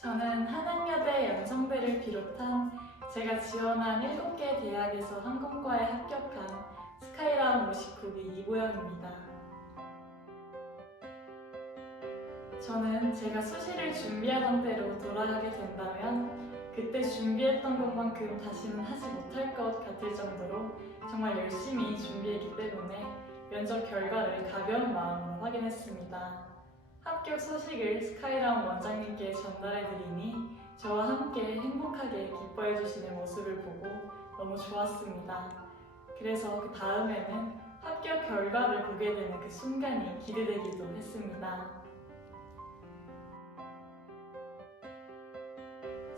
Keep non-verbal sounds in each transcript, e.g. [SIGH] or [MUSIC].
저는 한양여대 연성대를 비롯한 제가 지원한 7개 대학에서 항공과에 합격한 스카이라운 59기 이보영입니다. 저는 제가 수시를 준비하던 때로 돌아가게 된다면 그때 준비했던 것만큼 다시는 하지 못할 것 같을 정도로 정말 열심히 준비했기 때문에 면접 결과를 가벼운 마음으로 확인했습니다. 합격 소식을 스카이라운 원장님께 전달해드리니 저와 함께 행복하게 기뻐해 주시는 모습을 보고 너무 좋았습니다. 그래서 그 다음에는 합격 결과를 보게 되는 그 순간이 기대되기도 했습니다.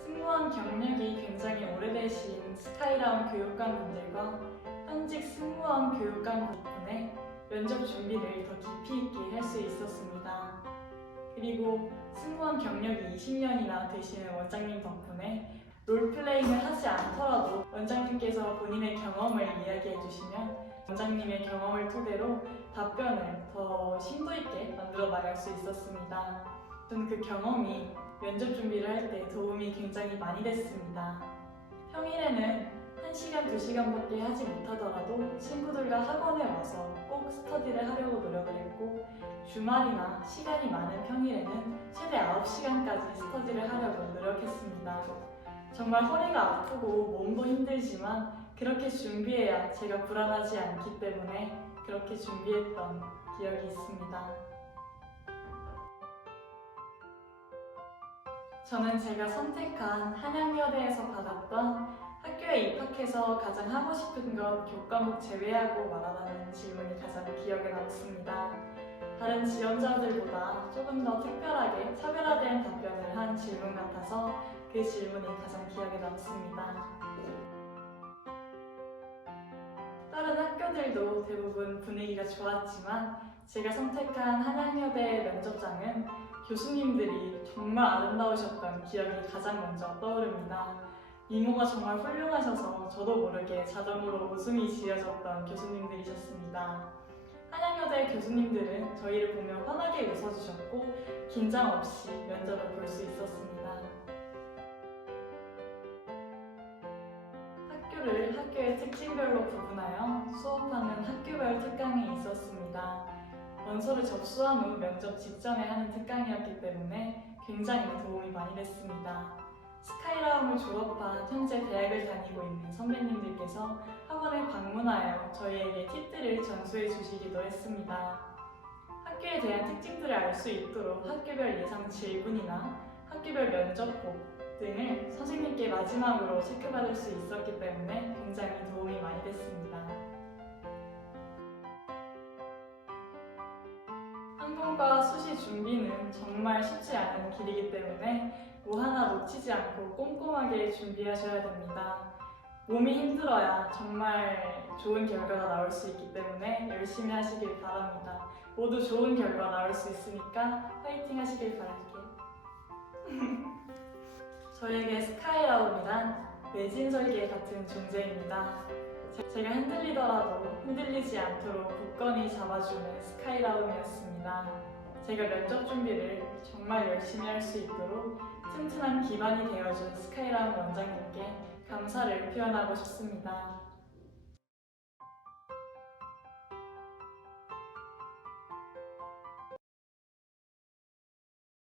승무원 경력이 굉장히 오래되신 스카이라운 교육관분들과 현직 승무원 교육관 덕분에 면접 준비를 더 깊이 있게 할 수. 그리고 승무원 경력이 20년이나 되시는 원장님 덕분에 롤플레잉을 하지 않더라도 원장님께서 본인의 경험을 이야기해 주시면 원장님의 경험을 토대로 답변을 더 심도 있게 만들어 나갈 수 있었습니다. 저는 그 경험이 면접 준비를 할 때 도움이 굉장히 많이 됐습니다. 평일에는 1시간, 2시간밖에 하지 못하더라도 친구들과 학원에 와서 꼭 스터디를 하려고 노력을 했고 주말이나 시간이 많은 평일에는 최대 9시간까지 스터디를 하려고 노력했습니다. 정말 허리가 아프고 몸도 힘들지만 그렇게 준비해야 제가 불안하지 않기 때문에 그렇게 준비했던 기억이 있습니다. 저는 제가 선택한 한양여대에서 받았던 가장 하고 싶은 것 교과목 제외하고 말하라는 질문이 가장 기억에 남습니다. 다른 지원자들보다 조금 더 특별하게 차별화된 답변을 한 질문 같아서 그 질문이 가장 기억에 남습니다. 다른 학교들도 대부분 분위기가 좋았지만 제가 선택한 한양여대 면접장은 교수님들이 정말 아름다우셨던 기억이 가장 먼저 떠오릅니다. 미모가 정말 훌륭하셔서 저도 모르게 자동으로 웃음이 지어졌던 교수님들이셨습니다. 한양여대 교수님들은 저희를 보며 환하게 웃어주셨고 긴장 없이 면접을 볼 수 있었습니다. 학교를 학교의 특징별로 구분하여 수업하는 학교별 특강이 있었습니다. 원서를 접수한 후 면접 직전에 하는 특강이었기 때문에 굉장히 도움이 많이 됐습니다. 스카이라움을 졸업한 현재 대학을 다니고 있는 선배님들께서 학원에 방문하여 저희에게 팁들을 전수해 주시기도 했습니다. 학교에 대한 특징들을 알 수 있도록 학교별 예상 질문이나 학교별 면접복 등을 선생님께 마지막으로 체크받을 수 있었기 때문에 굉장히 도움이 많이 됐습니다. 항공과 수시 준비는 정말 쉽지 않은 길이기 때문에 뭐 하나 놓치지 않고 꼼꼼하게 준비하셔야 됩니다. 몸이 힘들어야 정말 좋은 결과가 나올 수 있기 때문에 열심히 하시길 바랍니다. 모두 좋은 결과 나올 수 있으니까 파이팅 하시길 바랄게요. [LAUGHS] 저에게 스카이라운이란 매진 설계 같은 존재입니다. 제- 제가 흔들리더라도 흔들리지 않도록 굳건히 잡아주는 스카이라운이었습니다. 제가 면접 준비를 정말 열심히 할 수 있도록 튼튼한 기반이 되어준 스카이라운 원장님께 감사를 표현하고 싶습니다.